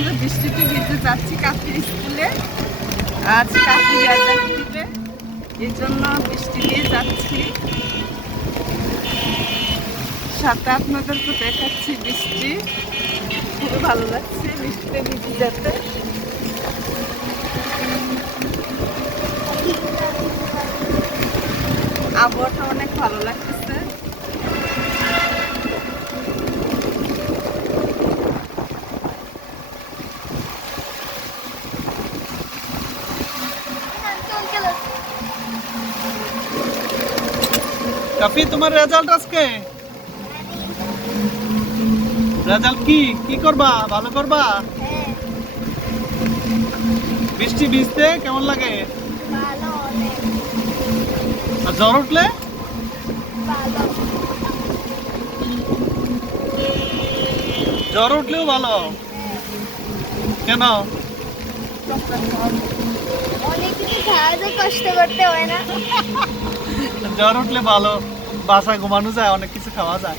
আমরা বৃষ্টিতে ভিজে যাচ্ছি কাকির স্কুলে। আজ কাকি রেজাল্ট দিবে, এই জন্য বৃষ্টি দিয়ে যাচ্ছি। সাথে আপনাদেরকে দেখাচ্ছি বৃষ্টি। খুবই ভালো লাগছে বৃষ্টিতে ভিজে যেতে। আবহাওয়াটা অনেক ভালো লাগতেছে। কাফি, তোমার রেজাল্ট আজকে? রেজাল্ট কি কি করবা? ভালো করবা? বৃষ্টি ভিজতে কেমন লাগে? আর জ্বর উঠলে? জ্বর উঠলেও ভালো কেন? অনেক কিছু খাওয়া যায়, কষ্ট করতে হয় না। জ্বর উঠলে ভালো, বাসায় ঘুমানো যায়, অনেক কিছু খাওয়া যায়।